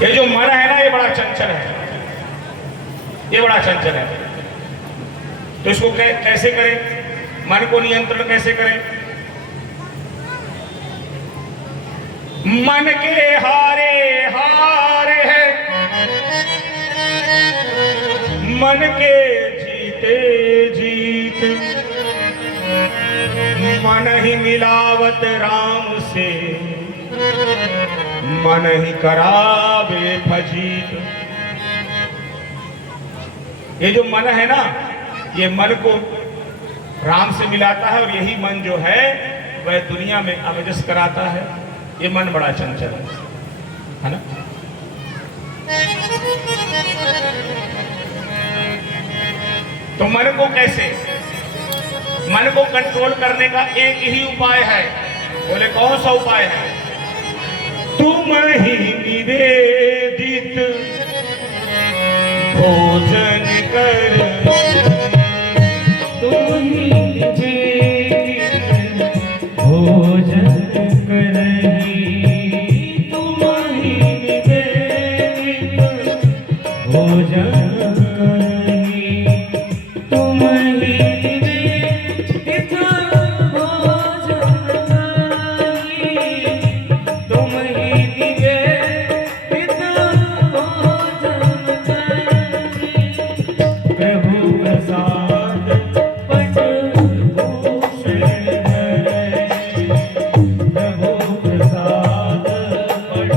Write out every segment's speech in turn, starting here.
ये जो मन है ना, ये बड़ा चंचल है, ये बड़ा चंचल है। तो इसको कैसे करें, मन को नियंत्रण कैसे करें? मन के हारे हार है, मन के जीते जीत, मन ही मिलावत राम से, मन ही करावे फजीत। ये जो मन है ना, ये मन को राम से मिलाता है, और यही मन जो है वह दुनिया में अवजस कराता है। ये मन बड़ा चंचल है ना। तो मन को कैसे, मन को कंट्रोल करने का एक ही उपाय है। बोले कौन सा उपाय है? तुम ही निवेदित भोजन कर, तुम ही निवेदित भोजन करही, तुम ही निवेदित भोजन करही, तुम ही निवेदित भोजन करही, तुम ही निवेदित भोजन करही। प्रभु प्रसाद पट भूषण धरई, प्रभु प्रसाद पट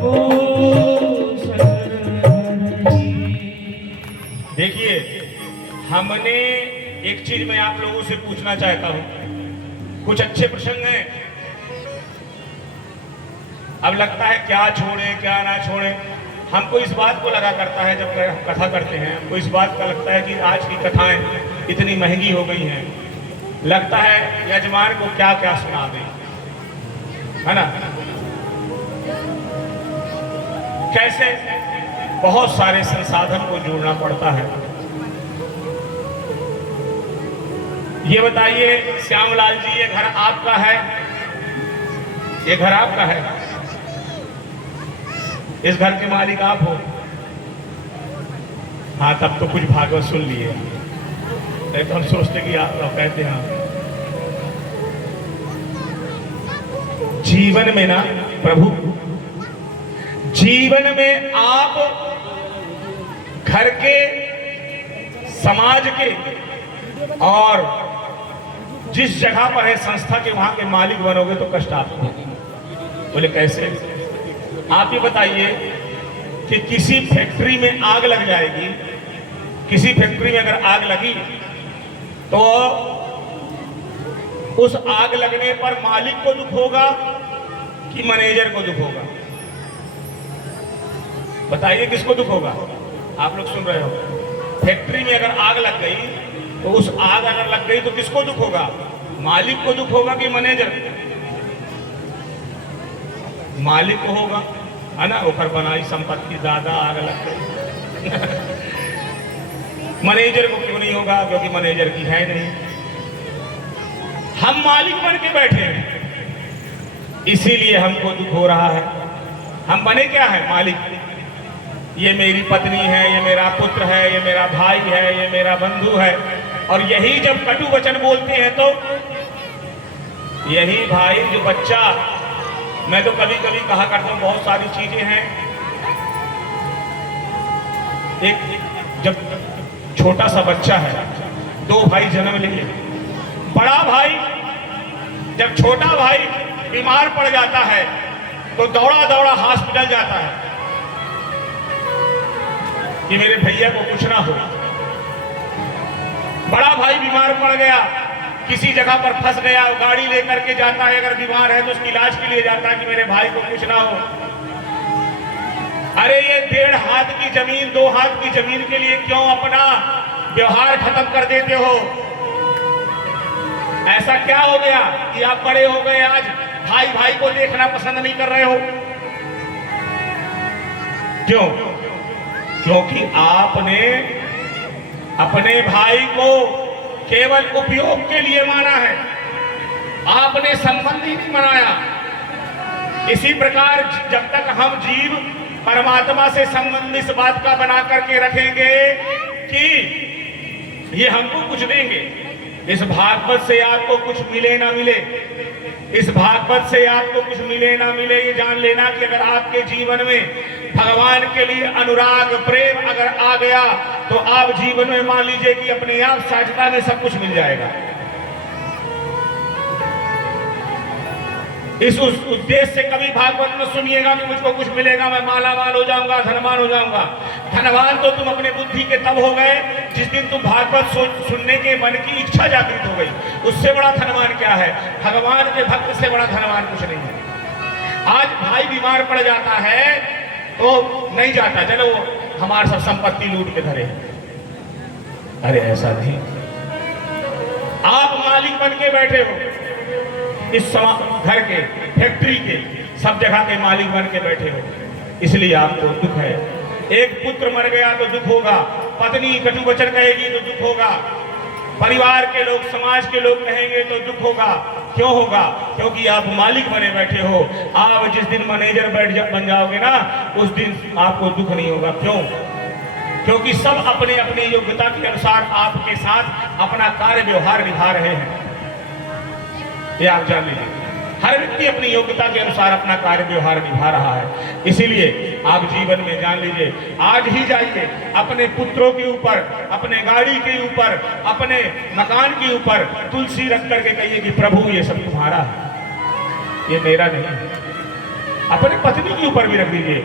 भूषण धरई। देखिए, हमने एक चीज मैं आप लोगों से पूछना चाहता हूं। कुछ अच्छे प्रसंग हैं, अब लगता है क्या छोड़े क्या ना छोड़े। हमको इस बात को लगा करता है, जब हम कथा करते हैं, हमको इस बात का लगता है कि आज की कथाएं इतनी महंगी हो गई हैं, लगता है यजमान को क्या क्या सुना दें, है ना। कैसे? बहुत सारे संसाधन को जोड़ना पड़ता है। ये बताइए श्यामलाल जी, ये घर आपका है? ये घर आपका है? इस घर के मालिक आप हो? हाँ, तब तो कुछ भागवत सुन लिए। नहीं तो हम सोचते कि आप लोग कहते हैं। जीवन में ना प्रभु, जीवन में आप घर के, समाज के, और जिस जगह पर है संस्था के, वहां के मालिक बनोगे तो कष्ट आपको। बोले कैसे? आप ये बताइए कि किसी फैक्ट्री में आग लग जाएगी, किसी फैक्ट्री में अगर आग लगी तो उस आग लगने पर मालिक को दुख होगा कि मैनेजर को दुख होगा? बताइए किसको दुख होगा? आप लोग सुन रहे हो, फैक्ट्री में अगर आग लग गई तो उस आग अगर लग गई तो किसको दुख होगा? मालिक को दुख होगा कि मैनेजर? मालिक को होगा, है ना। ओकर बनाई संपत्ति ज्यादा आग लग गई। मैनेजर को क्यों नहीं होगा? क्योंकि मैनेजर की है नहीं। हम मालिक बन के बैठे हैं, इसीलिए हमको दुख हो रहा है। हम बने क्या है? मालिक। ये मेरी पत्नी है, ये मेरा पुत्र है, ये मेरा भाई है, ये मेरा बंधु है। और यही जब कटु वचन बोलते हैं तो यही भाई जो बच्चा, मैं तो कभी कभी कहा करता हूं, बहुत सारी चीजें हैं। एक जब छोटा सा बच्चा है, दो भाई जन्म लिए, बड़ा भाई जब छोटा भाई बीमार पड़ जाता है तो दौड़ा दौड़ा हॉस्पिटल जाता है कि मेरे भैया को कुछ ना हो। बड़ा भाई बीमार पड़ गया, किसी जगह पर फंस गया, गाड़ी लेकर के जाता है, अगर बीमार है तो उसकी इलाज के लिए जाता है कि मेरे भाई को कुछ ना हो। अरे ये 1.5 हाथ की जमीन, 2 हाथ की जमीन के लिए क्यों अपना व्यवहार खत्म कर देते हो? ऐसा क्या हो गया कि आप बड़े हो गए, आज भाई भाई को देखना पसंद नहीं कर रहे हो? क्यों? क्योंकि आपने अपने भाई को केवल उपयोग के लिए माना है, आपने संबंध ही नहीं बनाया। इसी प्रकार जब तक हम जीव परमात्मा से संबंध इस बात का बना करके रखेंगे कि ये हमको कुछ देंगे। इस भागवत से आपको कुछ मिले ना मिले, इस भागवत से आपको कुछ मिले ना मिले, ये जान लेना कि अगर आपके जीवन में भगवान के लिए अनुराग प्रेम अगर आ गया तो आप जीवन में मान लीजिए कि अपने आप सहजता में सब कुछ मिल जाएगा। इस उद्देश्य से कभी भागवत में सुनिएगा कि मुझको कुछ मिलेगा, मैं मालामाल हो जाऊंगा, धनवान हो जाऊंगा। धनवान तो तुम अपने बुद्धि के तब हो गए जिस दिन तुम भागवत सुनने के मन की इच्छा जागृत हो गई। उससे बड़ा धनवान क्या है? भगवान के भक्त से बड़ा धनवान कुछ नहीं है। आज भाई बीमार पड़ जाता है तो नहीं जाता, चलो हमारे सब संपत्ति लूट के धरे। अरे ऐसा नहीं, आप मालिक बन के बैठे हो, इस घर के, फैक्ट्री के, सब जगह के मालिक बन के बैठे हो, इसलिए आपको दुख है। एक पुत्र मर गया तो दुख होगा, पत्नी कटु वचन कहेगी तो दुख होगा, परिवार के लोग, समाज के लोग कहेंगे तो दुख होगा। क्यों होगा? क्योंकि आप मालिक बने बैठे हो। आप जिस दिन मैनेजर बन जाओगे ना, उस दिन आपको दुख नहीं होगा। क्यों? क्योंकि सब अपने अपने योग्यता के अनुसार आपके साथ अपना कार्य व्यवहार निभा रहे हैं। ये आप जान लीजिए, हर व्यक्ति अपनी योग्यता के अनुसार अपना कार्य व्यवहार निभा रहा है। इसीलिए आप जीवन में जान लीजिए, आज ही जाइए अपने पुत्रों के ऊपर, अपने गाड़ी के ऊपर, अपने मकान के ऊपर तुलसी रख करके कहिए कि प्रभु ये सब तुम्हारा है, ये मेरा नहीं है। अपने पत्नी के ऊपर भी रख दीजिए,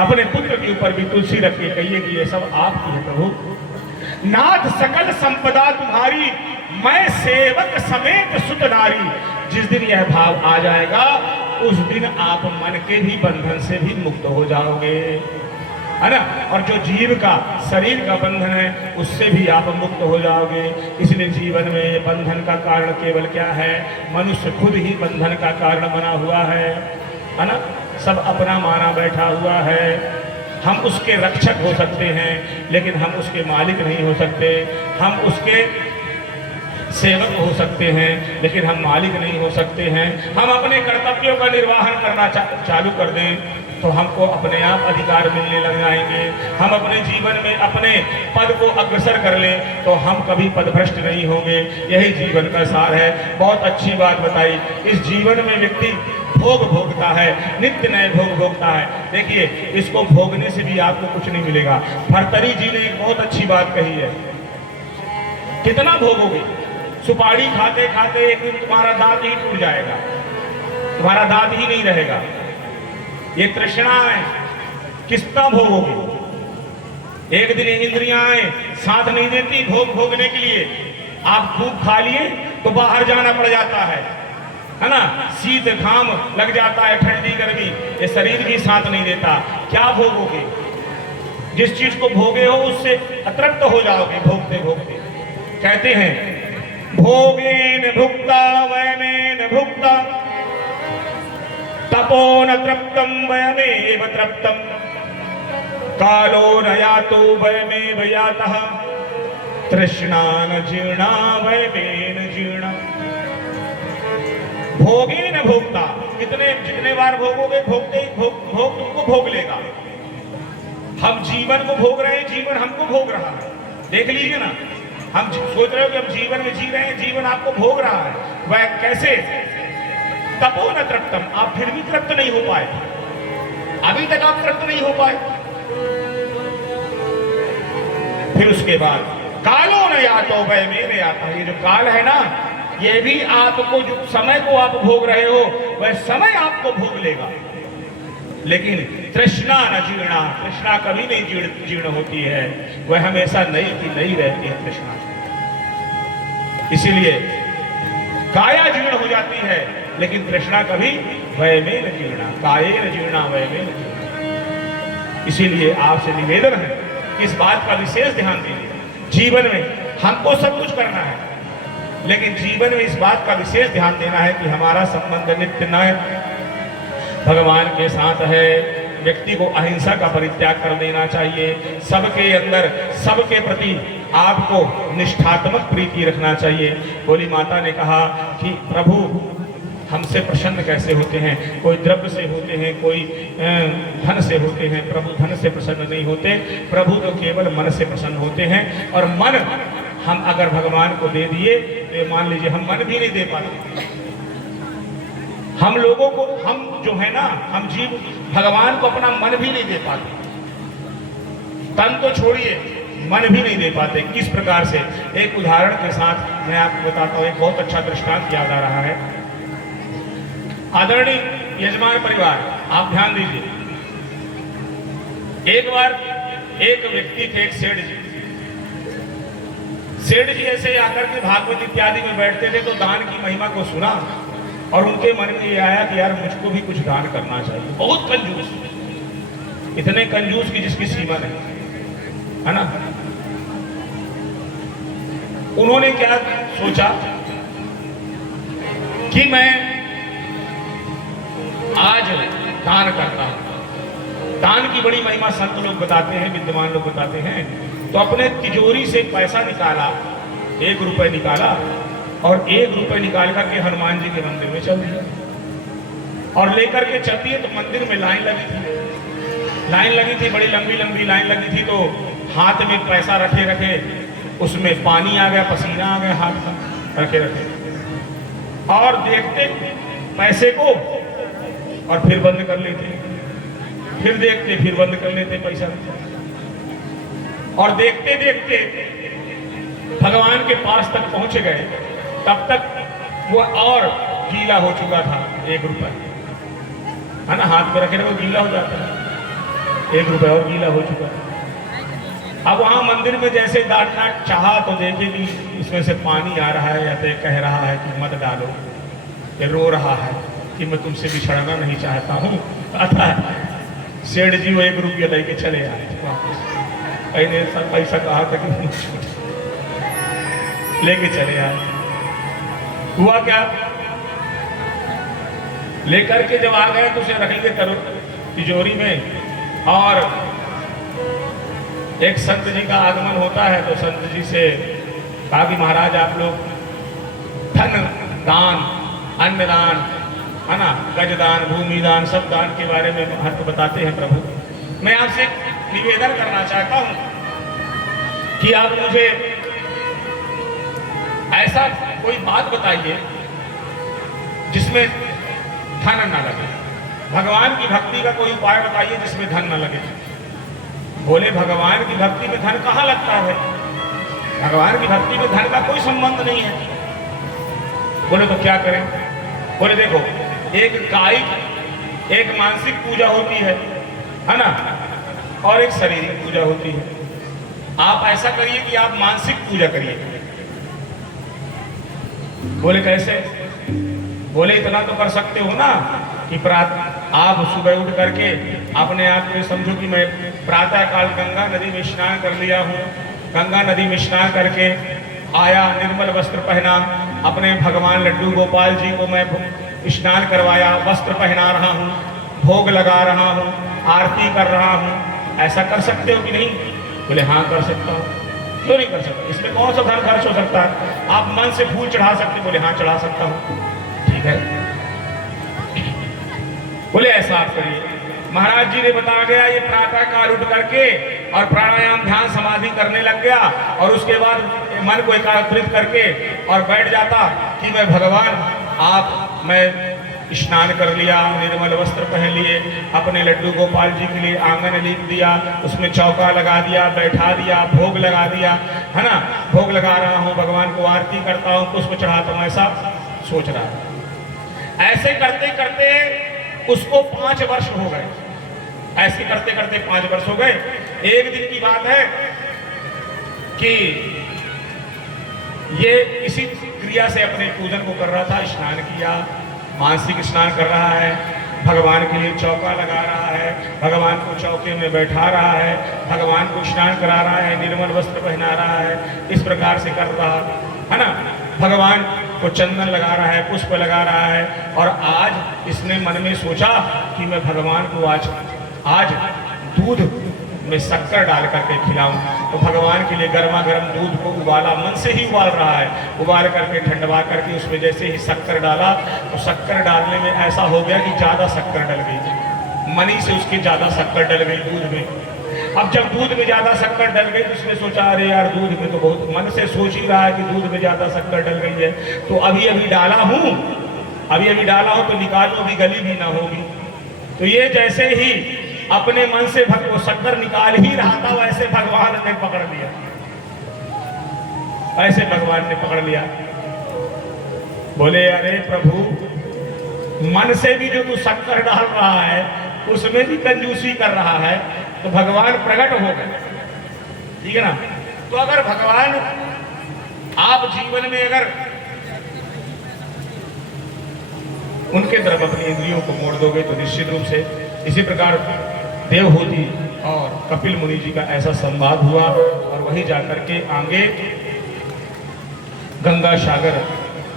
अपने पुत्र के ऊपर भी तुलसी रख के कहिए कि ये सब आपकी है प्रभु। नाथ सकल संपदा तुम्हारी, मैं सेवक समेत सुत नारी। जिस दिन यह भाव आ जाएगा उस दिन आप मन के भी बंधन से भी मुक्त हो जाओगे, है ना। और जो जीव का, शरीर का बंधन है उससे भी आप मुक्त हो जाओगे। इसलिए जीवन में बंधन का कारण केवल क्या है? मनुष्य खुद ही बंधन का कारण बना हुआ है ना। सब अपना माना बैठा हुआ है। हम उसके रक्षक हो सकते हैं लेकिन हम उसके मालिक नहीं हो सकते। हम उसके सेवक हो सकते हैं लेकिन हम मालिक नहीं हो सकते हैं। हम अपने कर्तव्यों का निर्वहन करना चालू कर दें तो हमको अपने आप अधिकार मिलने लग जाएंगे। हम अपने जीवन में अपने पद को अग्रसर कर लें तो हम कभी पदभ्रष्ट नहीं होंगे। यही जीवन का सार है। बहुत अच्छी बात बताई। इस जीवन में व्यक्ति भोग भोगता है, नित्य नए भोग भोगता है। देखिए, इसको भोगने से भी आपको कुछ नहीं मिलेगा। भर्तरी जी ने एक बहुत अच्छी बात कही है, कितना भोगोगे? सुपारी खाते खाते एक दिन तुम्हारा दांत ही टूट जाएगा, तुम्हारा दांत ही नहीं रहेगा। ये तृष्णाएं कितना भोगोगे? एक दिन इंद्रियाएं साथ नहीं देती भोग भोगने के लिए। आप खूब खा लिए तो बाहर जाना पड़ जाता है ना। शीत घाम लग जाता है, ठंडी गर्मी, ये शरीर भी साथ नहीं देता। क्या भोगोगे? जिस चीज को भोगे हो उससे अतृप्त हो जाओगे भोगते भोगते। कहते हैं भोगेन भुक्ता वयमेन भुक्ता तपो न तृप्तम वयमेव तृप्तम कालो न यातो वयमेव यातः तृष्णा न जीर्णा वयमेन जीर्णा। भोगेन भोक्ता, जितने बार भोगोगे भोग तुमको भोग लेगा। हम जीवन को भोग रहे हैं, जीवन हमको भोग रहा है। देख लीजिए ना, हम सोच रहे हो कि हम जीवन में जी रहे हैं, जीवन आपको भोग रहा है। वह कैसे? तपो न तृप्तम, आप फिर भी तृप्त नहीं हो पाए। अभी तक आप तृप्त नहीं हो पाए। फिर उसके बाद कालो न यातो वयमेव यातः। ये जो काल है ना, ये भी आपको, जो समय को आप भोग रहे हो वह समय आपको भोग लेगा। लेकिन तृष्णा न जीर्णा, तृष्णा कभी नहीं जीर्ण होती है, वह हमेशा नई की नई रहती है तृष्णा। इसीलिए काया जीर्ण हो जाती है लेकिन तृष्णा कभी वयमेन जीर्णा, कायेन जीर्णा वयमेन जीर्णा। इसीलिए आपसे निवेदन है कि इस बात का विशेष ध्यान दीजिए। जीवन में हमको सब कुछ करना है लेकिन जीवन में इस बात का विशेष ध्यान देना है कि हमारा संबंध नित्य नए भगवान के साथ है। व्यक्ति को अहिंसा का परित्याग कर देना चाहिए। सबके अंदर, सबके प्रति आपको निष्ठात्मक प्रीति रखना चाहिए। बोली माता ने कहा कि प्रभु हमसे प्रसन्न कैसे होते हैं। कोई द्रव्य से होते हैं, कोई धन से होते हैं। प्रभु धन से प्रसन्न नहीं होते, प्रभु तो केवल मन से प्रसन्न होते हैं। और मन हम अगर भगवान को दे दिए तो मान लीजिए हम मन भी नहीं दे पाते। हम लोगों को, हम जो है ना, हम जीव भगवान को अपना मन भी नहीं दे पाते। तन तो छोड़िए, मन भी नहीं दे पाते। किस प्रकार से, एक उदाहरण के साथ मैं आपको बताता हूँ। एक बहुत अच्छा दृष्टांत याद आ रहा है। आदरणीय यजमान परिवार, आप ध्यान दीजिए। एक बार एक व्यक्ति थे, एक सेठ जी। सेठ जी ऐसे आकर के भागवत इत्यादि में बैठते थे तो दान की महिमा को सुना और उनके मन में ये आया कि यार मुझको भी कुछ दान करना चाहिए। बहुत कंजूस, इतने कंजूस की जिसकी सीमा नहीं, है ना। उन्होंने क्या सोचा कि मैं आज दान करता हूं। दान की बड़ी महिमा संत लोग बताते हैं, विद्वान लोग बताते हैं। तो अपने तिजोरी से पैसा निकाला, 1 रुपए निकाला और 1 रुपए निकाल करके हनुमान जी के मंदिर में चल दिया। और लेकर के चलती है तो मंदिर में लाइन लगी थी। लाइन लगी थी, बड़ी लंबी लंबी लाइन लगी थी। तो हाथ में पैसा रखे रखे उसमें पानी आ गया, पसीना आ गया हाथ में रखे रखे, और देखते पैसे को और फिर बंद कर लेते, फिर देखते फिर बंद कर लेते पैसा। और देखते देखते भगवान के पास तक पहुंच गए। तब तक वो और गीला हो चुका था 1 रुपए, है ना। हाथ में रखे ना वो गीला हो जाता है, 1 रुपए और गीला हो चुका है। अब वहां मंदिर में जैसे डालना चाहा तो देखे कि इसमें से पानी आ रहा है, या तो कह रहा है कि मत डालो, ये रो रहा है कि मैं तुमसे बिछड़ना नहीं चाहता हूँ। अतः सेठ जी वो 1 रुपया लेके चले आए वापस। पहले सब पैसा कहा था कि लेके चले आए। हुआ क्या, लेकर के जब आ गए तो उसे रखेंगे तिजोरी में। और एक संत जी का आगमन होता है तो संत जी से कहा कि महाराज आप लोग धन दान, अन्न दान, है ना, गज दान, भूमि दान, सब दान के बारे में महत्व बताते हैं प्रभु। मैं आपसे निवेदन करना चाहता हूं कि आप मुझे ऐसा कोई बात बताइए जिसमें धन न लगे। भगवान की भक्ति का कोई उपाय बताइए जिसमें धन न लगे। बोले भगवान की भक्ति में धन कहाँ लगता है, भगवान की भक्ति में धन का कोई संबंध नहीं है। बोले तो क्या करें। बोले देखो, एक कायिक, एक मानसिक पूजा होती है ना, और एक शारीरिक पूजा होती है। आप ऐसा करिए कि आप मानसिक पूजा करिए। बोले कैसे। बोले इतना तो कर सकते हो ना कि आप सुबह उठ करके अपने आप को समझो कि मैं प्रातः काल गंगा नदी में स्नान कर लिया हूँ। गंगा नदी में स्नान करके आया, निर्मल वस्त्र पहना, अपने भगवान लड्डू गोपाल जी को मैं स्नान करवाया, वस्त्र पहना रहा हूँ, भोग लगा रहा हूँ, आरती कर रहा हूँ। ऐसा कर सकते हो कि नहीं। बोले हाँ कर सकता हूँ। क्यों नहीं कर सकते, इसमें कौन सा धन खर्च हो सकता है। आप मन से फूल चढ़ा सकते। बोले हाँ चढ़ा सकता हूँ। ठीक है, बोले ऐसा आप करिए। महाराज जी ने बताया गया, ये प्रातः काल उठ करके और प्राणायाम ध्यान समाधि करने लग गया और उसके बाद मन को एकाग्रित करके और बैठ जाता कि मैं भगवान मैं स्नान कर लिया, निर्मल वस्त्र पहन लिए, अपने लड्डू गोपाल जी के लिए आंगन लीप दिया, उसमें चौका लगा दिया, बैठा दिया, भोग लगा दिया, है ना। भोग लगा रहा हूँ, भगवान को आरती करता हूँ, पुष्प चढ़ाता हूँ, ऐसा सोच रहा है। ऐसे करते करते उसको 5 वर्ष हो गए। ऐसे करते करते 5 वर्ष हो गए। एक दिन की बात है कि ये इसी क्रिया से अपने पूजन को कर रहा था। स्नान किया, मानसिक स्नान कर रहा है, भगवान के लिए चौका लगा रहा है, भगवान को चौके में बैठा रहा है, भगवान को स्नान करा रहा है, निर्मल वस्त्र पहना रहा है, इस प्रकार से कर रहा है ना। भगवान को चंदन लगा रहा है, पुष्प लगा रहा है। और आज इसने मन में सोचा कि मैं भगवान को आज दूध में शक्कर डाल करके खिलाऊं। तो भगवान के लिए गर्मा गर्म दूध को उबाला, मन से ही उबाल रहा है, उबाल करके ठंडवा करके उसमें जैसे ही शक्कर डाला तो शक्कर डालने में ऐसा हो गया कि ज़्यादा शक्कर डल गई, मनी से उसकी ज़्यादा शक्कर डल गई दूध में। अब जब दूध में ज़्यादा शक्कर डल गई तो उसने सोचा अरे यार दूध में तो बहुत, मन से सोच ही रहा है कि दूध में ज़्यादा शक्कर डल गई है, तो अभी अभी डाला हूँ, अभी अभी डाला हूँ तो निकालो अभी गली भी ना होगी। तो ये जैसे ही अपने मन से वो शक्कर निकाल ही रहा था वैसे भगवान ने पकड़ लिया, ऐसे भगवान ने पकड़ लिया। बोले अरे प्रभु, मन से भी जो तू शक्कर डाल रहा है उसमें भी कंजूसी कर रहा है, तो भगवान प्रकट हो गए, ठीक है ना। तो अगर भगवान आप जीवन में अगर उनके तरफ अपनी इंद्रियों को मोड़ दोगे तो निश्चित रूप से, इसी प्रकार देवहूति और कपिल मुनि जी का ऐसा संवाद हुआ और वही जाकर के आगे गंगा सागर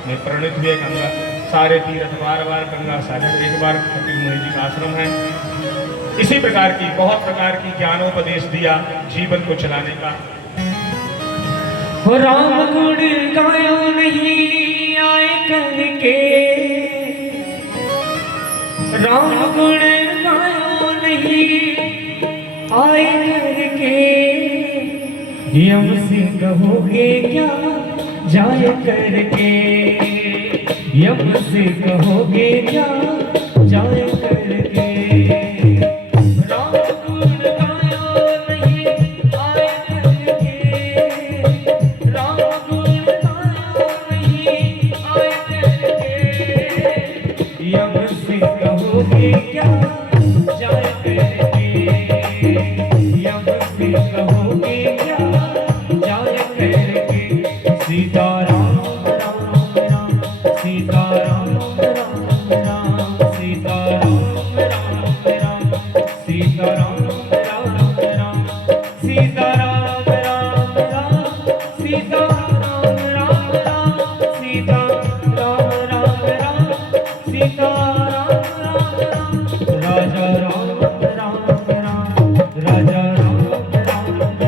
में परिणित हुए। गंगा सारे तीर्थ बार बार गंगा सागर, एक बार कपिल मुनि जी का आश्रम है। इसी प्रकार की बहुत प्रकार की ज्ञानोपदेश दिया जीवन को चलाने का। राम गुण गाया नहीं आए करके, राम गुण गाया नहीं आए करके, यम से कहोगे क्या जाए करके, यम से कहोगे क्या जाए करके। राम गुण गाया नहीं आए करके, राम गुण गाया नहीं आए करके, यम से कहोगे क्या जाए करके, यम से कहोगे क्या जाए करके। सीताराम राम राम, सीताराम राम राम, सीताराम राम राम, सीताराम राम राम, सीताराम राम राम, सीताराम राम राम, सीताराम राम राम, सीताराम राम राम, राजा राम राम राम, राजा राम राम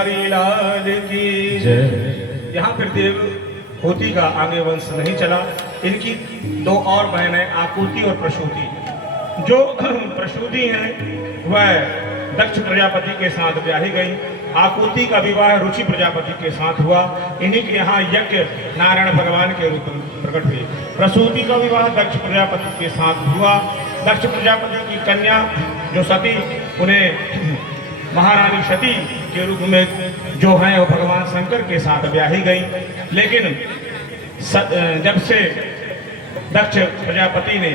बिहारी लाल की जय। यहाँ फिर देवहूति का आगे वंश नहीं चला। इनकी दो और बहनें आकुति और प्रसूति। जो प्रसूति हैं वह दक्ष प्रजापति के साथ ब्याही गई। आकुति का विवाह रुचि प्रजापति के साथ हुआ। इन्हीं के यहाँ यज्ञ नारायण भगवान के रूप में प्रकट हुए। प्रसूति का विवाह दक्ष प्रजापति के साथ हुआ। दक्ष प्रजापति की कन्या जो सती, उन्हें महारानी सती के रूप में जो है वो भगवान शंकर के साथ ब्याही गई। लेकिन जब से दक्ष प्रजापति ने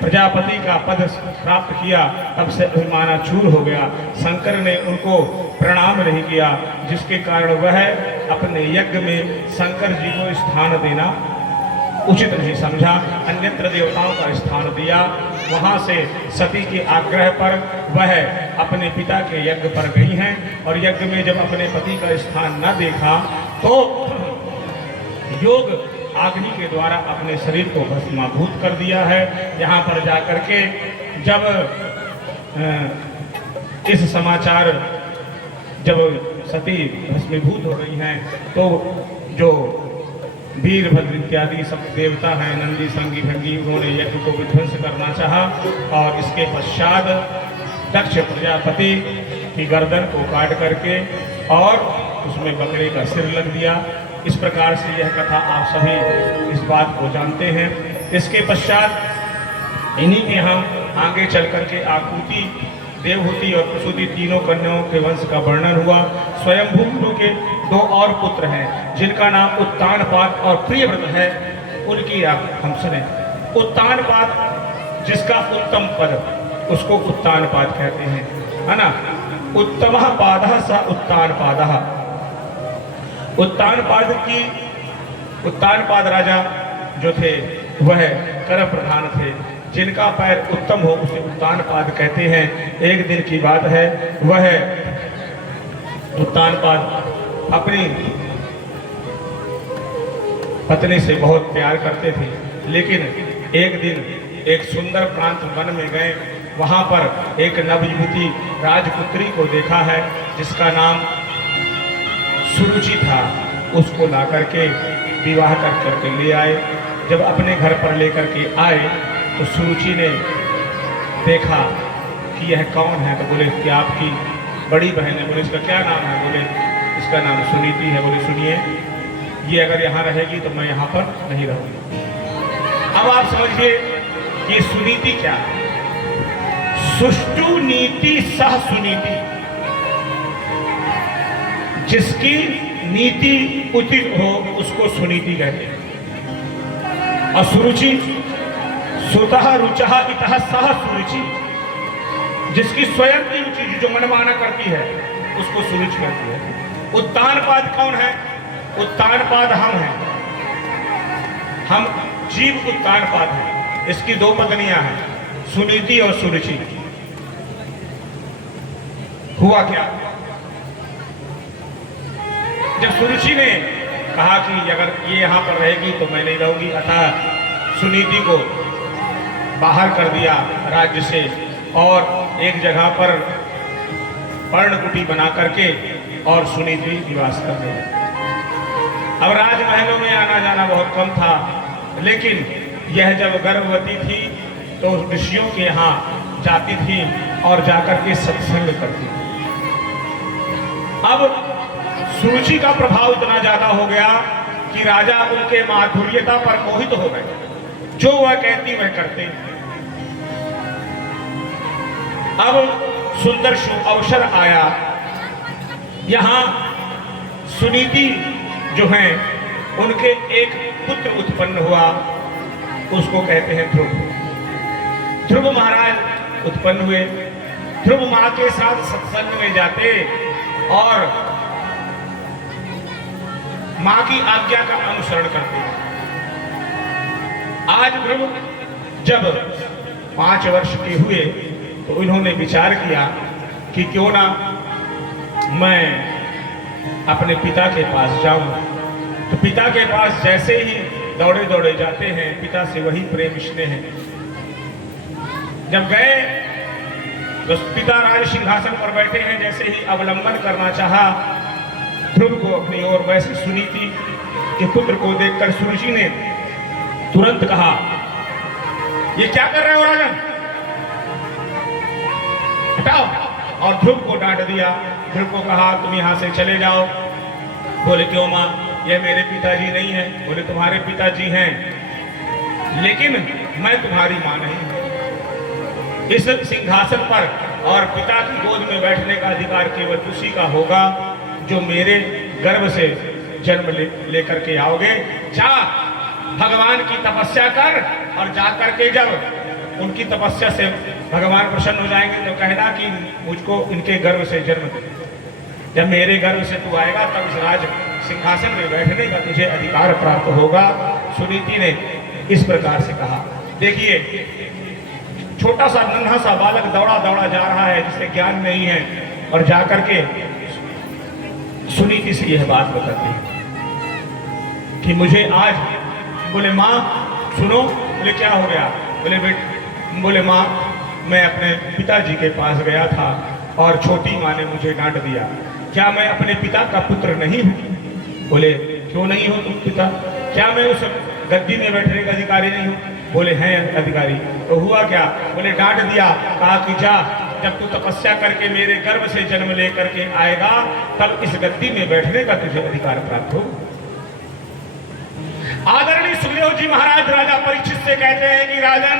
प्रजापति का पद प्राप्त किया, तब से अभिमानाचूर हो गया। शंकर ने उनको प्रणाम नहीं किया, जिसके कारण वह अपने यज्ञ में शंकर जी को स्थान देना उचित नहीं समझा, अन्यत्र देवताओं का स्थान दिया। वहां से सती के आग्रह पर वह अपने पिता के यज्ञ पर गई हैं और यज्ञ में जब अपने पति का स्थान न देखा तो योग अग्नि के द्वारा अपने शरीर को भस्मीभूत कर दिया है। यहाँ पर जाकर के जब इस समाचार जब सती भस्मीभूत हो गई हैं तो जो वीरभद्र इत्यादि सब देवता हैं, नंदी संगी भंगी, उन्होंने यज्ञ को विध्वंस करना चाहा और इसके पश्चात दक्ष प्रजापति की गर्दन को काट करके और उसमें बकरे का सिर लग दिया। इस प्रकार से यह कथा आप सभी इस बात को जानते हैं। इसके पश्चात इन्हीं के हम आगे चल करके आकुति, देवहूति और प्रसूति तीनों कन्याओं के वंश का वर्णन हुआ। स्वयंभू के दो और पुत्र हैं जिनका नाम उत्तानपाद और प्रियव्रत है। उनकी आप हम सुने। उत्तानपाद जिसका उत्तम पद, उसको उत्तानपाद कहते हैं, है ना। उत्तमः पादः स उत्तानपादः। उत्तानपाद राजा जो थे वह कर प्रधान थे। जिनका पैर उत्तम हो उसे उत्तानपाद कहते हैं। एक दिन की बात है, वह उत्तानपाद अपनी पत्नी से बहुत प्यार करते थे। लेकिन एक दिन एक सुंदर प्रांत वन में गए। वहां पर एक नवयुवती राजपुत्री को देखा है जिसका नाम सुरुचि था। उसको ला करके विवाह कर करके ले आए। जब अपने घर पर लेकर के आए तो सुरुचि ने देखा कि यह कौन है, तो बोले कि आपकी बड़ी बहन है। बोले इसका क्या नाम है? बोले इसका नाम सुनीति है। बोले सुनिए, ये अगर यहाँ रहेगी तो मैं यहाँ पर नहीं रहूँगी। अब आप समझिए कि सुनीति क्या है। सुष्टु नीति सह सुनीति, जिसकी नीति उचित हो उसको सुनीति कहते हैं। और सुरुचि सुतः रुचः इतः सह सुरुचि, जिसकी स्वयं की रुचि जो मनमाना करती है उसको सुरुचि कहती है। उत्तानपाद कौन है? उत्तानपाद हम हैं, हम जीव उत्तानपाद हैं। इसकी दो पत्नियां हैं, सुनीति और सुरुचि। हुआ क्या, जब सुरुचि ने कहा कि अगर ये यहाँ पर रहेगी तो मैं नहीं रहूंगी, अतः सुनीति को बाहर कर दिया राज्य से और एक जगह पर पर्णकुटी बना करके और सुनीति निवास कर गई। अब राजमहलों में आना जाना बहुत कम था, लेकिन यह जब गर्भवती थी तो ऋषियों के यहाँ जाती थी और जाकर के सत्संग करती थी। अब सुरुचि का प्रभाव इतना ज्यादा हो गया कि राजा उनके माधुर्यता पर मोहित हो गए। जो वह कहती वह करते। अब सुंदर शुभ अवसर आया। यहाँ सुनीति जो हैं उनके एक पुत्र उत्पन्न हुआ, उसको कहते हैं ध्रुव। ध्रुव महाराज उत्पन्न हुए। ध्रुव माँ के साथ सत्संग में जाते और माँ की आज्ञा का अनुसरण करते। आज ध्रुव जब 5 वर्ष के हुए तो इन्होंने विचार किया कि क्यों ना मैं अपने पिता के पास जाऊं। तो पिता के पास जैसे ही दौड़े दौड़े जाते हैं, पिता से वही प्रेम स्नेह है। जब गए तो पिता राज सिंहासन पर बैठे हैं, जैसे ही अवलंबन करना चाहा ध्रुव को अपनी ओर वैसे सुनीति के पुत्र को देखकर सुरुचि ने तुरंत कहा, ये क्या कर रहे हो राजन, हटाओ। और ध्रुव को डांट दिया। ध्रुव को कहा, तुम यहां से चले जाओ। बोले, क्यों मां, ये मेरे पिताजी नहीं है। बोले, तुम्हारे पिताजी हैं, लेकिन मैं तुम्हारी मां नहीं हूं। इस सिंहासन पर और पिता की गोद में बैठने का अधिकार केवल उसी का होगा जो मेरे गर्भ से जन्म लेकर के आओगे। जा, भगवान की तपस्या कर, और जा करके जब उनकी तपस्या से भगवान प्रसन्न हो जाएंगे तो कहना कि मुझको इनके गर्भ से जन्म दे। जब मेरे गर्भ से तू आएगा तब इस राज सिंहासन में बैठने का तुझे अधिकार प्राप्त होगा। सुनीति ने इस प्रकार से कहा। देखिए, छोटा सा नन्हा सा बालक दौड़ा दौड़ा जा रहा है, जिसे ज्ञान नहीं है, और जाकर के सुनीति से यह बात बताती है कि मुझे आज, बोले माँ सुनो। बोले, क्या हो गया। बोले माँ, मैं अपने पिताजी के पास गया था और छोटी माँ ने मुझे डांट दिया। क्या मैं अपने पिता का पुत्र नहीं हूँ। बोले, क्यों नहीं हो तुम पिता। क्या मैं उस गद्दी में बैठने का अधिकारी नहीं हूँ। बोले, हैं अधिकारी। तो हुआ क्या। बोले, डांट दिया, कहा कि जा, जब तू तपस्या करके मेरे गर्भ से जन्म लेकर के आएगा तब इस गद्दी में बैठने का तुझे अधिकार प्राप्त हो। आदरणीय सुखदेव जी महाराज राजा परीक्षित से कहते हैं कि राजन,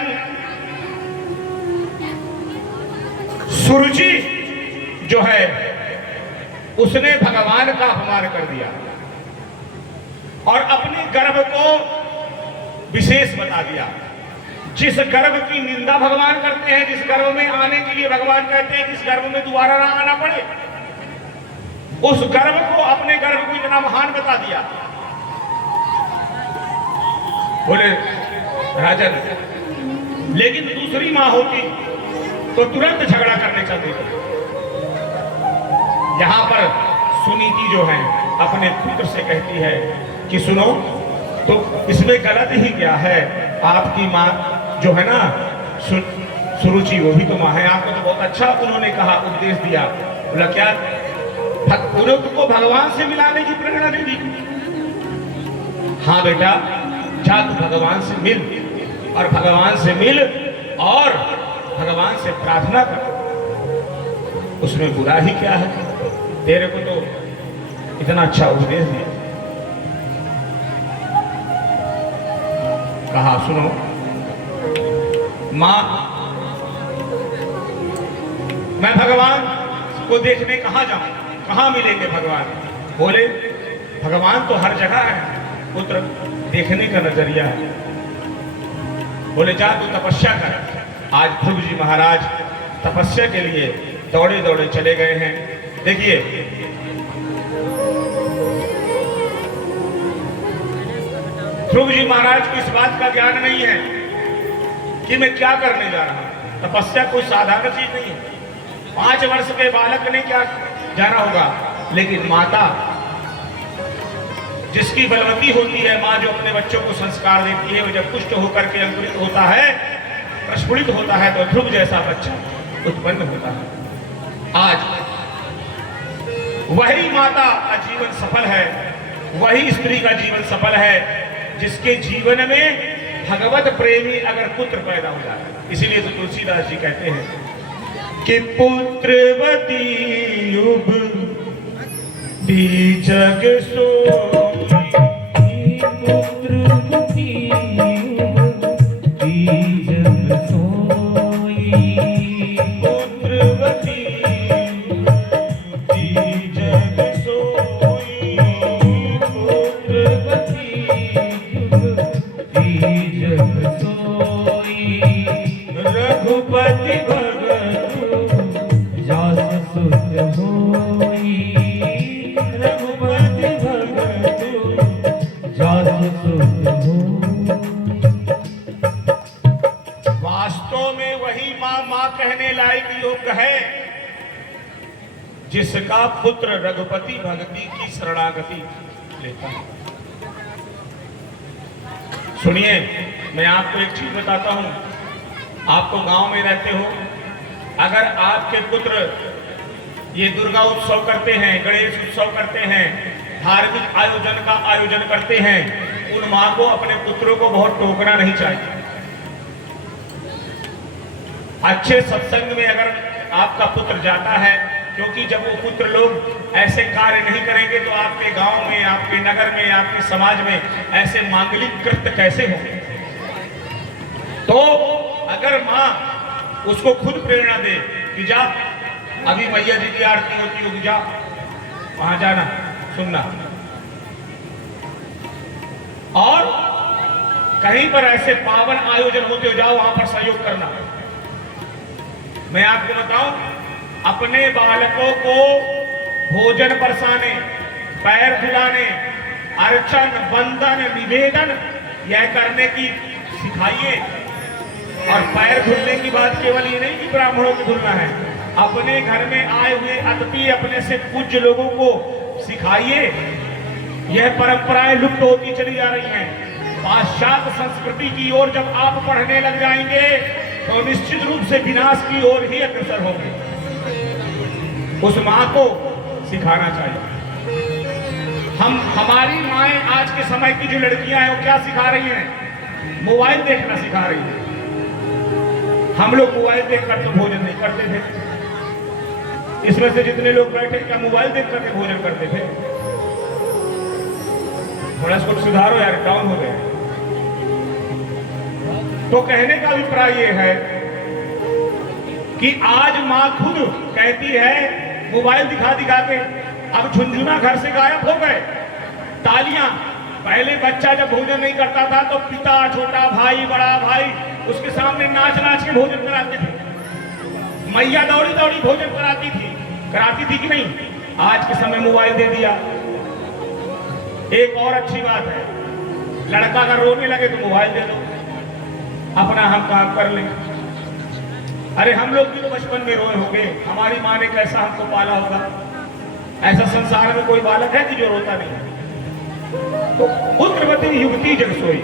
सुरुचि जो है उसने भगवान का अपमान कर दिया और अपने गर्भ को विशेष बता दिया। जिस गर्भ की निंदा भगवान करते हैं, जिस गर्भ में आने के लिए भगवान कहते हैं जिस गर्भ में दोबारा ना आना पड़े, उस गर्भ को, अपने गर्भ को इतना महान बता दिया। बोले राजन, लेकिन दूसरी मां होती तो तुरंत झगड़ा करने चलती थी। यहां पर सुनीति जो है अपने पुत्र से कहती है कि सुनो, तो इसमें गलत ही क्या है। आपकी माँ जो है ना सुरुचि, वो भी तो माँ है। आपको तो बहुत अच्छा उन्होंने कहा, उपदेश दिया। बोला, क्या उनको भगवान से मिलाने की प्रेरणा दे दी। हाँ बेटा, जा तू भगवान से मिल, और भगवान से मिल और भगवान से प्रार्थना कर। उसमें बुरा ही क्या है, तेरे को तो इतना अच्छा उपदेश दिया। कहा, सुनो मां, मैं भगवान को देखने कहां जाऊं, कहां मिलेंगे भगवान। बोले, भगवान तो हर जगह है पुत्र, देखने का नजरिया है। बोले, जा तू तपस्या कर। आज ध्रुव जी महाराज तपस्या के लिए दौड़े दौड़े चले गए हैं। देखिए, ध्रुव जी महाराज को इस बात का ज्ञान नहीं है कि मैं क्या करने जा रहा हूं। तपस्या कोई साधारण चीज नहीं है। 5 वर्ष के बालक ने क्या जाना होगा, लेकिन माता जिसकी बलवती होती है, माँ जो अपने बच्चों को संस्कार देती है, वो जब पुष्ट होकर के अंकुरित होता है, प्रस्फुटित होता है, तो ध्रुव जैसा बच्चा उत्पन्न होता है। आज वही माता का जीवन सफल है, वही स्त्री का जीवन सफल है जिसके जीवन में भगवत प्रेमी अगर पुत्र पैदा हो जाए। इसीलिए तो तुलसीदास जी कहते हैं कि पुत्रवती युग दी जग सोई, पुत्रवती युग दी जग सोई, पुत्रवती दी जग सोई, पुत्रवती युग दी जग सोई, रघुपति भगत जास सुत होई, रघुपति भगत जास सुत होई। वास्तव में वही माँ माँ कहने लायक योग्य है जिसका पुत्र रघुपति भगति की शरणागति लेता है। सुनिए, मैं आपको एक चीज बताता हूं। आप तो गांव में रहते हो, अगर आपके पुत्र ये दुर्गा उत्सव करते हैं, गणेश उत्सव करते हैं, धार्मिक आयोजन का आयोजन करते हैं, उन माँ को अपने पुत्रों को बहुत टोकना नहीं चाहिए। अच्छे सत्संग में अगर आपका पुत्र जाता है, क्योंकि जब वो पुत्र लोग ऐसे कार्य नहीं करेंगे तो आपके गांव में, आपके नगर में, आपके समाज में ऐसे मांगलिक कृत्य कैसे होंगे। तो अगर माँ उसको खुद प्रेरणा दे कि जा, अभी मैया जी की आरती होती होगी, जा वहां जाना, सुनना, और कहीं पर ऐसे पावन आयोजन होते हो, जाओ वहां पर सहयोग करना। मैं आपको बताऊं, अपने बालकों को भोजन परसाने, पैर धुलाने, अर्चन, वंदन, निवेदन यह करने की सिखाइए। और पैर धुलने की बात केवल ये नहीं कि ब्राह्मणों को धुलना है, अपने घर में आए हुए अतिथि, अपने से पूज्य लोगों को सिखाइए। यह परंपराएं लुप्त होती चली जा रही हैं। पाश्चात्य संस्कृति की ओर जब आप बढ़ने लग जाएंगे तो निश्चित रूप से विनाश की ओर ही अग्रसर होंगे। उस माँ को सिखाना चाहिए। हमारी माएं आज के समय की जो लड़कियां हैं वो क्या सिखा रही हैं? मोबाइल देखना सिखा रही हैं। हम लोग मोबाइल देखकर तो भोजन नहीं करते थे। इसमें से जितने लोग बैठे क्या मोबाइल देख करके भोजन करते थे? थोड़ा इसको सुधारो यार, डाउन हो गए। तो कहने का अभिप्राय यह है कि आज माँ खुद कहती है, मोबाइल दिखा दिखा के अब झुंझुना घर से गायब हो गए। तालियां, पहले बच्चा जब भोजन नहीं करता था तो पिता, छोटा भाई, बड़ा भाई उसके सामने नाच नाच के भोजन कराते थे। मैया दौड़ी दौड़ी भोजन कराती थी कि नहीं? आज के समय मोबाइल दे दिया। एक और अच्छी बात है, लड़का अगर रोने लगे तो मोबाइल दे दो, अपना हम काम कर लें। अरे हम लोग भी तो बचपन में रोए होंगे, हमारी माँ ने कैसा हमको पाला होगा। ऐसा संसार में कोई बालक है कि जो रोता नहीं? तो पुत्रवती युवती जग सोई।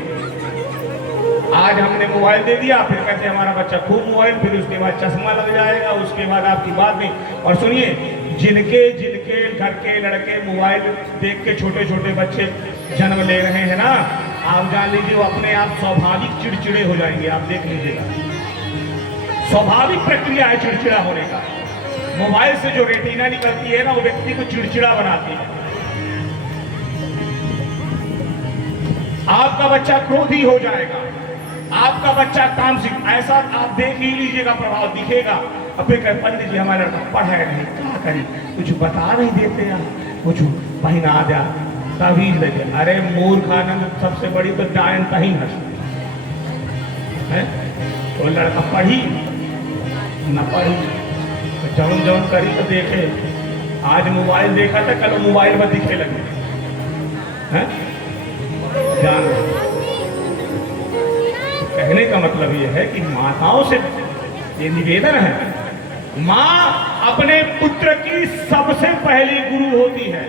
आज हमने मोबाइल दे दिया, फिर कहते हमारा बच्चा खूब मोबाइल, फिर उसके बाद चश्मा लग जाएगा, उसके बाद आपकी बात नहीं। और सुनिए, जिनके जिनके घर के लड़के मोबाइल देख के छोटे छोटे बच्चे जन्म ले रहे हैं ना, आप जान लीजिए वो अपने आप स्वाभाविक चिड़चिड़े हो जाएंगे। आप देख लीजिएगा, स्वाभाविक प्रक्रिया है चिड़चिड़ा होने का। मोबाइल से जो रेटिना निकलती है ना, वो व्यक्ति को चिड़चिड़ा बनाती है। आपका बच्चा क्रोधी हो जाएगा, आपका बच्चा तामसिक, ऐसा आप देख ही लीजिएगा, प्रभाव दिखेगा। अब फिर कह, पंडित जी हमारा लड़का पढ़ा नहीं, क्या करें, कुछ बता नहीं देते यार, कुछ पहना जा, तभी लगे। अरे मूर्खानंद, सबसे बड़ी तो डायन कहीं है। तो लड़का पढ़ी न पढ़ी, जौन जौन करी तो देखे। आज मोबाइल देखा था, कल मोबाइल में दिखे लगे हैं। जान, कहने का मतलब यह है कि माताओं से ये निवेदन है, माँ अपने पुत्र की सबसे पहली गुरु होती है।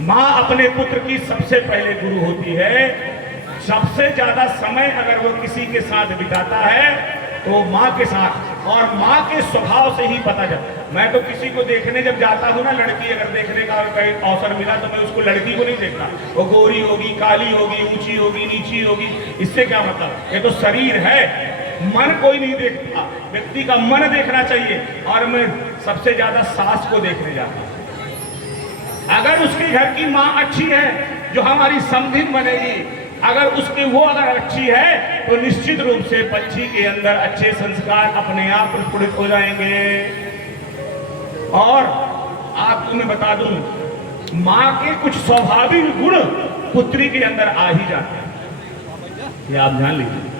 माँ अपने पुत्र की सबसे पहले गुरु होती है। सबसे ज्यादा समय अगर वो किसी के साथ बिताता है तो माँ के साथ, और माँ के स्वभाव से ही पता चलता। मैं तो किसी को देखने जब जाता हूँ ना, लड़की अगर देखने का कहीं अवसर मिला तो मैं उसको लड़की को नहीं देखता, वो गोरी होगी, काली होगी, ऊंची होगी, नीची होगी, इससे क्या मतलब? ये तो शरीर है, मन कोई नहीं देखता। व्यक्ति का मन देखना चाहिए। और मैं सबसे ज्यादा सास को देखने जाता हूँ। अगर उसके घर की माँ अच्छी है, जो हमारी समधिन बनेगी, अगर उसकी वो अगर अच्छी है तो निश्चित रूप से बच्ची के अंदर अच्छे संस्कार अपने आप प्रस्फुटित हो जाएंगे। और आपको मैं बता दूं, माँ के कुछ स्वाभाविक गुण पुत्री के अंदर आ ही जाते हैं, ये आप जान लीजिए,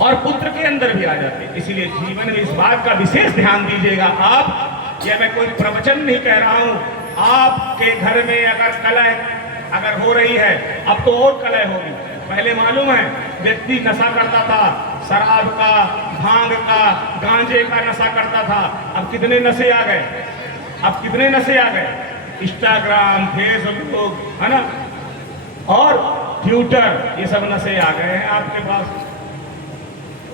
और पुत्र के अंदर भी आ जाते हैं। इसीलिए जीवन में इस बात का विशेष ध्यान दीजिएगा। आप, यह मैं कोई प्रवचन नहीं कह रहा हूं, आपके घर में अगर कलह अगर हो रही है, अब तो और कलह होगी। पहले मालूम है व्यक्ति नशा करता था, शराब का, भांग का, गांजे का नशा करता था। अब कितने नशे आ गए, अब कितने नशे आ गए। इंस्टाग्राम, फेसबुक, है ना, और ट्विटर, ये सब नशे आ गए हैं आपके पास।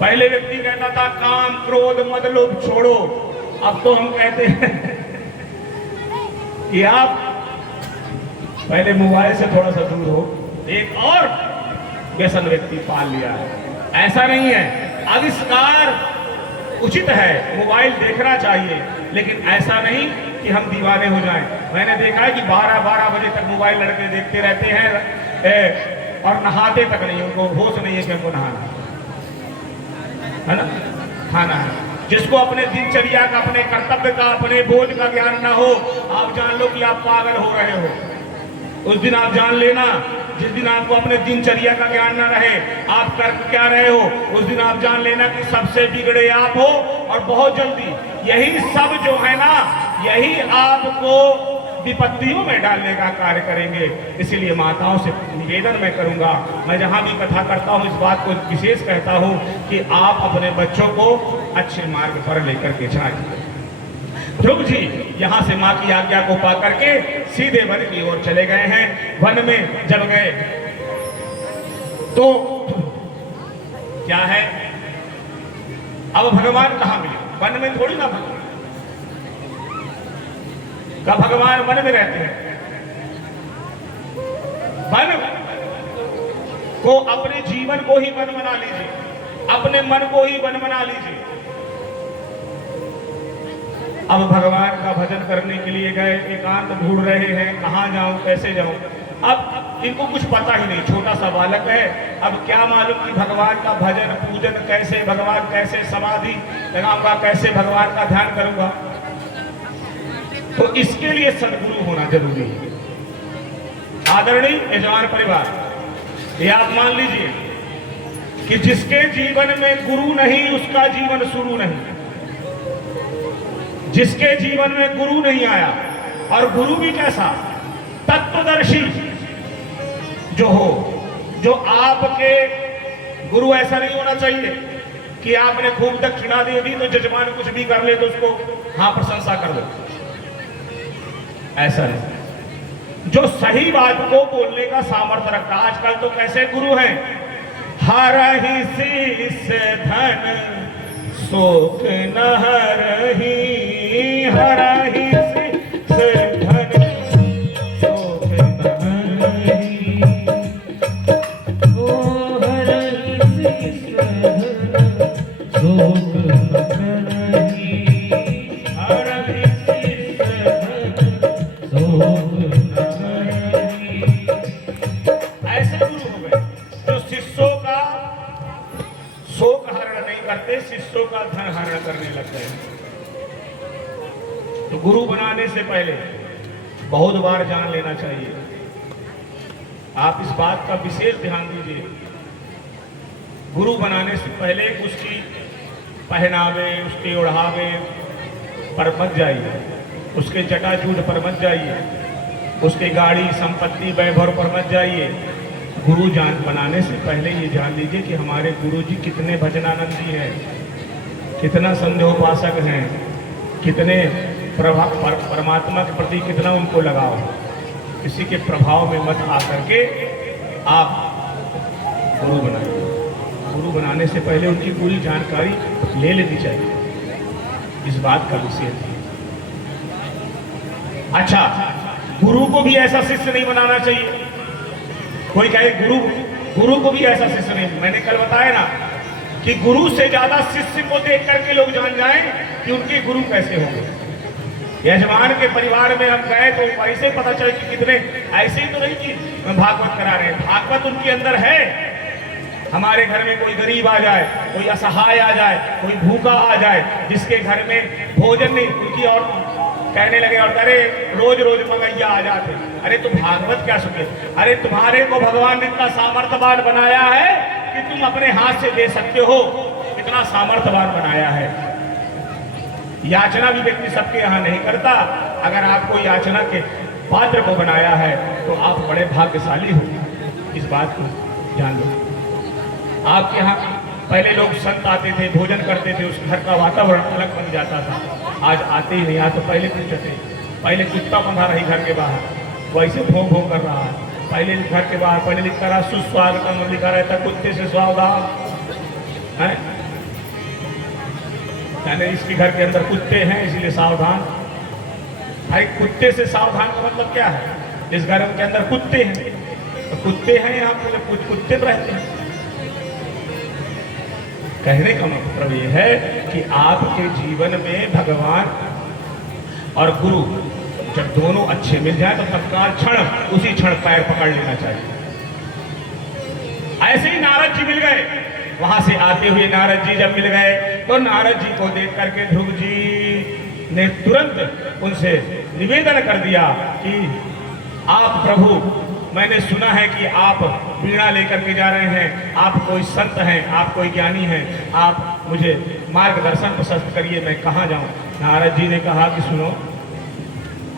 पहले व्यक्ति कहता था काम, क्रोध, मद, लोभ छोड़ो, अब तो हम कहते हैं कि आप पहले मोबाइल से थोड़ा सा दूर हो, एक और व्यसन व्यक्ति पाल लिया है। ऐसा नहीं है, आविष्कार उचित है, मोबाइल देखना चाहिए, लेकिन ऐसा नहीं कि हम दीवाने हो जाएं। मैंने देखा है कि 12-12 बजे तक मोबाइल लड़के देखते रहते हैं और नहाते तक नहीं, उनको होश नहीं है कि हमको नहाना है ना, खाना है। जिसको अपने दिनचर्या का, अपने कर्तव्य का, अपने बोझ का ज्ञान ना हो, आप जान लो कि आप पागल हो रहे हो। उस दिन आप जान लेना, जिस दिन आपको अपने दिनचर्या का ज्ञान ना रहे, आप कर क्या रहे हो, उस दिन आप जान लेना कि सबसे बिगड़े आप हो। और बहुत जल्दी यही सब जो है ना, यही आपको विपत्तियों में डालने का कार्य करेंगे। इसीलिए माताओं से निवेदन मैं करूंगा, मैं जहां भी कथा करता हूं इस बात को विशेष कहता हूं कि आप अपने बच्चों को अच्छे मार्ग पर लेकर के जाइए। ध्रुव जी यहाँ से माँ की आज्ञा को पा करके सीधे वन की ओर चले गए हैं। वन में जब गए तो क्या है, अब भगवान कहाँ मिले, वन में थोड़ी ना भगवान का, भगवान वन में रहते हैं। वन को, अपने जीवन को ही वन बना लीजिए, अपने मन को ही वन बना लीजिए। अब भगवान का भजन करने के लिए गए, एकांत ढूंढ रहे हैं, कहाँ जाऊं, कैसे जाऊं। अब इनको कुछ पता ही नहीं, छोटा सा बालक है, अब क्या मालूम कि भगवान का भजन पूजन कैसे, भगवान कैसे समाधि लगाऊंगा, कैसे भगवान का ध्यान करूंगा। तो इसके लिए सद्गुरु होना जरूरी है। आदरणीय यजमान परिवार, ये आप मान लीजिए कि जिसके जीवन में गुरु नहीं उसका जीवन शुरू नहीं। जिसके जीवन में गुरु नहीं आया, और गुरु भी कैसा, तत्वदर्शी जो हो, जो आपके गुरु ऐसा नहीं होना चाहिए कि आपने खूब दक्षिणा दे दी तो जजमान कुछ भी कर ले तो उसको हाँ प्रशंसा कर दो, ऐसा नहीं। जो सही बात को बोलने का सामर्थ्य रखता। आजकल तो कैसे गुरु हैं, हरहि शीस धन शोक न हरहि, हरहि शीस धन शोक न हरहि, ओ हरहि शीस धन शोक न करहि, हरहि शीस धन शोक न करहि। ऐसे गुरु हो गए जो शिष्यों का शोक हरण नहीं करते, शिष्यों का धन हरण करने लग गए। तो गुरु बनाने से पहले बहुत बार जान लेना चाहिए। आप इस बात का विशेष ध्यान दीजिए, गुरु बनाने से पहले उसकी पहनावे, उसके ओढ़ावे पर मत जाइए, उसके जटाजूट पर मत जाइए, उसके गाड़ी संपत्ति वैभव पर मत जाइए। गुरु जान बनाने से पहले ये जान लीजिए कि हमारे गुरु जी कितने भजनानंदी हैं, कितना संध्योपासक हैं, कितने परमात्मा के प्रति कितना उनको लगाव है। किसी के प्रभाव में मत आकर के आप गुरु बनाइए। गुरु बनाने से पहले उनकी पूरी जानकारी ले लेनी चाहिए, इस बात का विशेष है। अच्छा, गुरु को भी ऐसा शिष्य नहीं बनाना चाहिए। कोई कहे गुरु को भी ऐसा शिष्य नहीं। मैंने कल बताया ना कि गुरु से ज्यादा शिष्य को देख करके लोग जान जाएं कि उनके गुरु कैसे होंगे। यजमान के परिवार में हम गए तो ऐसे पता चले कि कितने, ऐसे ही तो नहीं कि भागवत करा रहे हैं, भागवत उनके अंदर है। हमारे घर में कोई गरीब आ जाए, कोई असहाय आ जाए, कोई भूखा आ जाए, जिसके घर में भोजन नहीं, उनकी और कहने लगे और अरे रोज रोज मंगैया आ जाते। अरे तुम भागवत क्या सुने, अरे तुम्हारे को भगवान ने इतना सामर्थ्यवान बनाया है कि तुम अपने हाथ से दे सकते हो, इतना सामर्थ्यवान बनाया है। याचना भी व्यक्ति सबके यहाँ नहीं करता। अगर आपको याचना के पात्र को बनाया है तो आप बड़े भाग्यशाली हो, इस बात को जान लो। आपके यहाँ पहले लोग संत आते थे, भोजन करते थे, उस घर का वातावरण अलग बन जाता था। आज आते ही नहीं। आज तो पहले पूछते, पहले कुत्ता बंधा रही घर के बाहर, वैसे भों भों कर रहा है। पहले घर के बाहर पहले लिखा रहा सुस्वागतम, लिखा रहता कुत्ते से स्वागत है। यानी इसके घर के अंदर कुत्ते हैं इसलिए सावधान। भाई कुत्ते से सावधान का मतलब क्या है? इस घर के अंदर कुत्ते हैं, तो कुत्ते हैं यहाँ पे कुछ कुत्ते रहते हैं। कहने का मतलब ये है कि आपके जीवन में भगवान और गुरु जब दोनों अच्छे मिल जाए तो तत्काल क्षण उसी क्षण पैर पकड़ लेना चाहिए। ऐसे ही नारद जी मिल गए, वहां से आते हुए नारद जी जब मिल गए तो नारद जी को देख करके ध्रुव जी ने तुरंत उनसे निवेदन कर दिया कि आप प्रभु, मैंने सुना है कि आप वीणा लेकर के जा रहे हैं, आप कोई संत हैं, आप कोई ज्ञानी हैं, आप मुझे मार्गदर्शन प्रशस्त करिए, मैं कहाँ जाऊं? नारद जी ने कहा कि सुनो,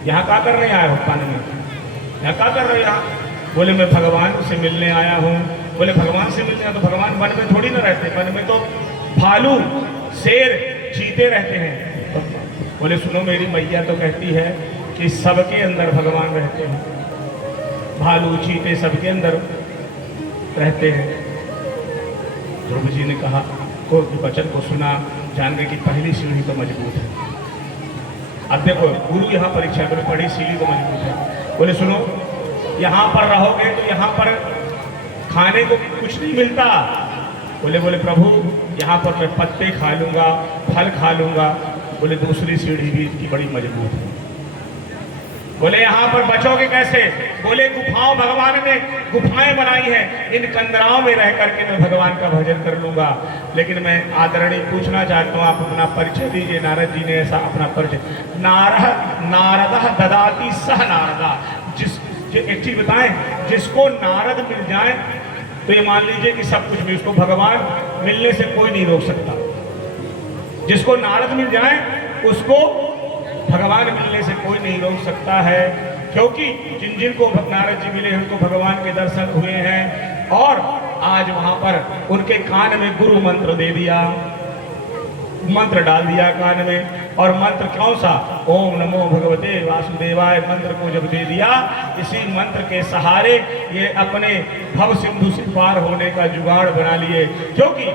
यहाँ क्या कर रहे आए हो? कान में यहाँ क्या कर रहे हैं? बोले मैं भगवान से मिलने आया हूँ। बोले भगवान से मिलने आया तो भगवान वन में थोड़ी ना रहते, वन में तो भालू, शेर, चीते रहते हैं। बोले सुनो, मेरी मैया तो कहती है कि सबके अंदर भगवान रहते हैं, भालू चीते सबके अंदर रहते हैं। ध्रुव जी ने कहा को वचन को सुना, जान गए कि पहली सीढ़ी तो मजबूत है। अब देखो गुरु यहाँ परीक्षा करो, पढ़ी सीढ़ी तो मजबूत है। बोले सुनो, यहाँ पर रहोगे तो यहाँ पर खाने को कुछ नहीं मिलता। बोले प्रभु, यहाँ पर मैं पत्ते खा लूँगा, फल खा लूँगा। बोले दूसरी सीढ़ी भी इसकी बड़ी मजबूत है। बोले यहाँ पर बचोगे कैसे? बोले गुफाओं, भगवान ने गुफाएं बनाई हैं, इन कंदराओं में रह करके मैं भगवान का भजन कर लूँगा। लेकिन मैं आदरणीय पूछना चाहता हूँ, आप अपना परिचय दीजिए। नारद जी ने ऐसा अपना परिचय, नारद ददाति सह नारदा, एक चीज बताएं, जिसको नारद मिल जाए तो ये मान लीजिए कि सब कुछ भी, उसको भगवान मिलने से कोई नहीं रोक सकता। जिसको नारद मिल जाए उसको भगवान मिलने से कोई नहीं रोक सकता है, क्योंकि जिन जिन को नारद जी मिले उनको भगवान के दर्शन हुए हैं। और आज वहां पर उनके कान में गुरु मंत्र दे दिया, मंत्र डाल दिया कान में। और मंत्र कौन सा? ओम नमो भगवते वासुदेवाय मंत्र को जब दे दिया, इसी मंत्र के सहारे ये अपने भव सिंधु से पार होने का जुगाड़ बना लिए। क्योंकि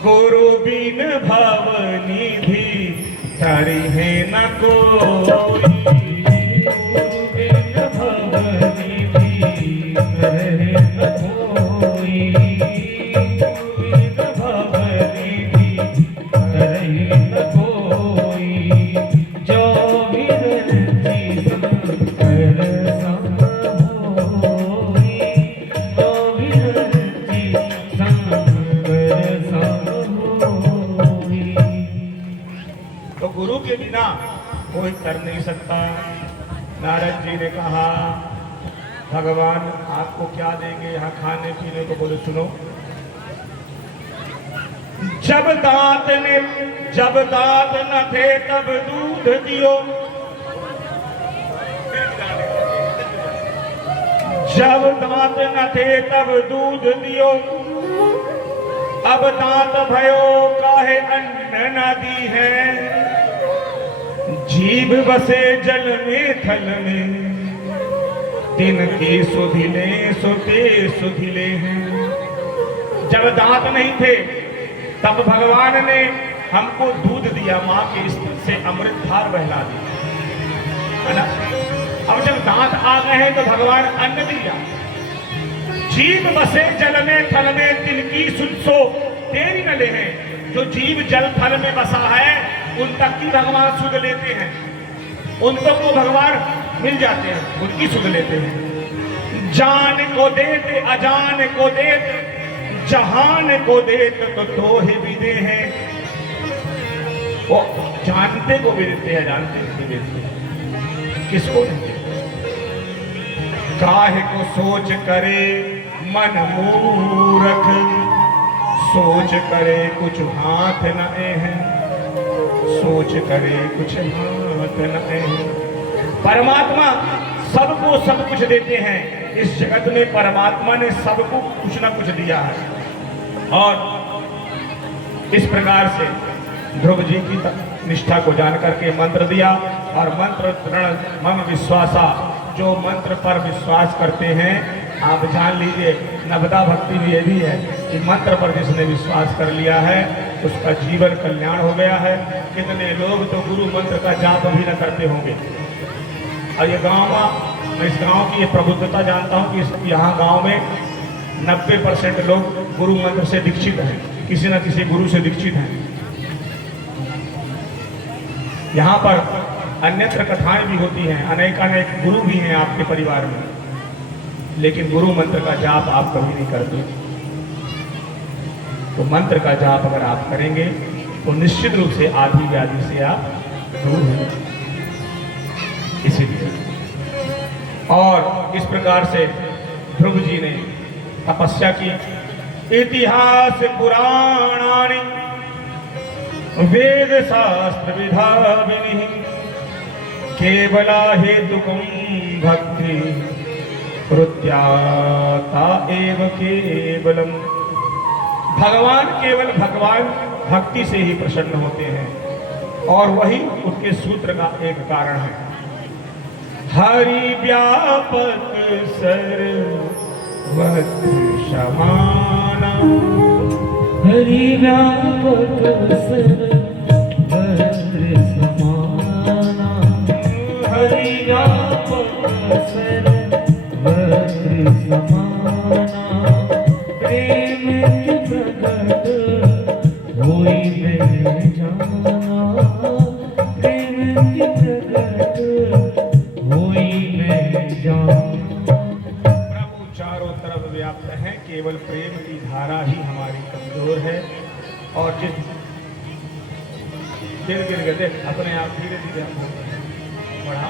गुरु बिन भव निधि तरि है न कोई, गुरु बिन भव निधि तरि न कोई, बिन भव निधि तरि न कोई, जो विरंची शंकर सम होई, जो विरंची शंकर सम होई। तो गुरु के बिना कोई कर नहीं सकता। नारद जी ने कहा भगवान आपको क्या देंगे यहाँ खाने पीने को? बोले सुनो, जब दांत न थे तब दूध दियो, जब दांत न थे तब दूध दियो, अब दांत भयो काहे अन्न न दी है, जीभ बसे जल में थल में, दिन की सुधिले सोते सुधिले हैं। जब दांत नहीं थे तब भगवान ने हमको दूध दिया, माँ के स्तन से अमृत धार बहला दी, है ना। अब जब दांत आ गए हैं तो भगवान अन्न दिया। जीव बसे जल में थल में, दिन की सुनसो तेरी न ले हैं। जो जीव जल थल में बसा है उन तक की भगवान सुध लेते हैं, उन तक को भगवान मिल जाते हैं, उनकी सुध लेते हैं। जान को देते अजान को देते, जहान को देते तो दो ही विदे हैं। वो जानते को भी देते हैं, जानते को भी देते हैं, किसको नहीं? काहे को सोच करे मन मूरख, सोच करे कुछ हाथ न हैं, सोच करे कुछ हाथ न हैं। परमात्मा सबको सब कुछ देते हैं। इस जगत में परमात्मा ने सबको कुछ ना कुछ दिया है। और इस प्रकार से ध्रुव जी की निष्ठा को जान करके मंत्र दिया। और मंत्र दृढ़ मम विश्वासा, जो मंत्र पर विश्वास करते हैं आप जान लीजिए नवदा भक्ति में ये भी है कि मंत्र पर जिसने विश्वास कर लिया है उसका जीवन कल्याण हो गया है। कितने लोग तो गुरु मंत्र का जाप भी न करते होंगे। और ये गांव में, मैं इस गांव की ये प्रबुद्धता जानता हूँ कि यहाँ गांव में 90% लोग गुरु मंत्र से दीक्षित हैं, किसी न किसी गुरु से दीक्षित हैं। यहाँ पर अन्यत्र कथाएं भी होती हैं, अनेक गुरु भी हैं आपके परिवार में, लेकिन गुरु मंत्र का जाप आप कभी नहीं करते। तो मंत्र का जाप अगर आप करेंगे तो निश्चित रूप से आदि व्याधि से आप दूर हैं। इसीलिए और इस प्रकार से ध्रुव जी ने तपस्या की। इतिहास पुराणानि वेद शास्त्र विधाविनि केवला हेतुकं भक्ति कृत्याता एव केवलम। भगवान केवल भगवान भक्ति से ही प्रसन्न होते हैं और वही उनके सूत्र का एक कारण है। हरि व्यापक सर्वत्र समाना, हरि व्यापक सर्वत्र समाना, हरि व्यापक सर्वत्र समाना। प्रेम के प्रगट होई मैं जाना, प्रेम के प्रगट होई मैं जाना। प्रभु चारों तरफ व्याप्त है, केवल प्रेम की धारा ही हमारी कमजोर है। और जिस गिर गए अपने आप धीरे धीरे बढ़ा,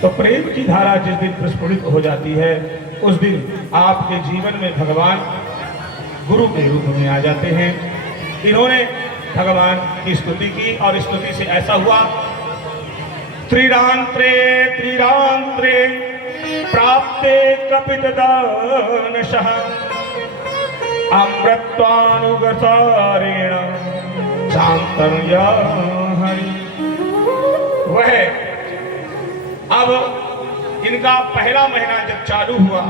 तो प्रेम की धारा जिस दिन प्रस्फुटित हो जाती है उस दिन आपके जीवन में भगवान गुरु के रूप में आ जाते हैं। इन्होंने भगवान की स्तुति की और स्तुति से ऐसा हुआ, त्रिरांत्रे त्रिरांत्रे प्राप्ते कपितदानशः अमृत्वानुगसारेण शांतर्या हरि। वह अब इनका पहला महीना जब चालू हुआ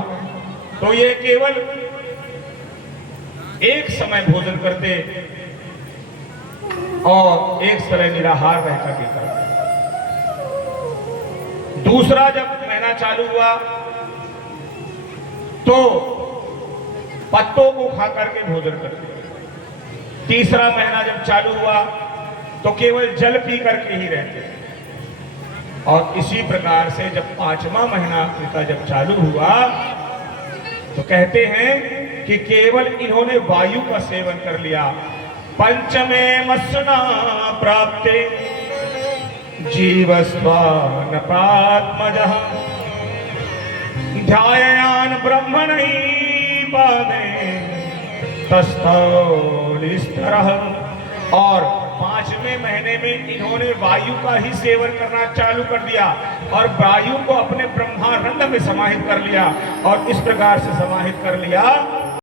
तो ये केवल एक समय भोजन करते और एक समय निराहार रह करके करते। दूसरा जब महीना चालू हुआ तो पत्तों को खा करके भोजन करते। तीसरा महीना जब चालू हुआ तो केवल जल पी करके ही रहते। और इसी प्रकार से जब पांचवा महीना इनका जब चालू हुआ तो कहते हैं कि केवल इन्होंने वायु का सेवन कर लिया। पंचमे मसना प्राप्ते जीवस्वान प्रात्मजः ध्यायान ब्रह्मणि पादे तस्थौलिस्तरः। और पांचवें महीने में इन्होंने वायु का ही सेवन करना चालू कर दिया और वायु को अपने ब्रह्मानंद में समाहित कर लिया। और इस प्रकार से समाहित कर लिया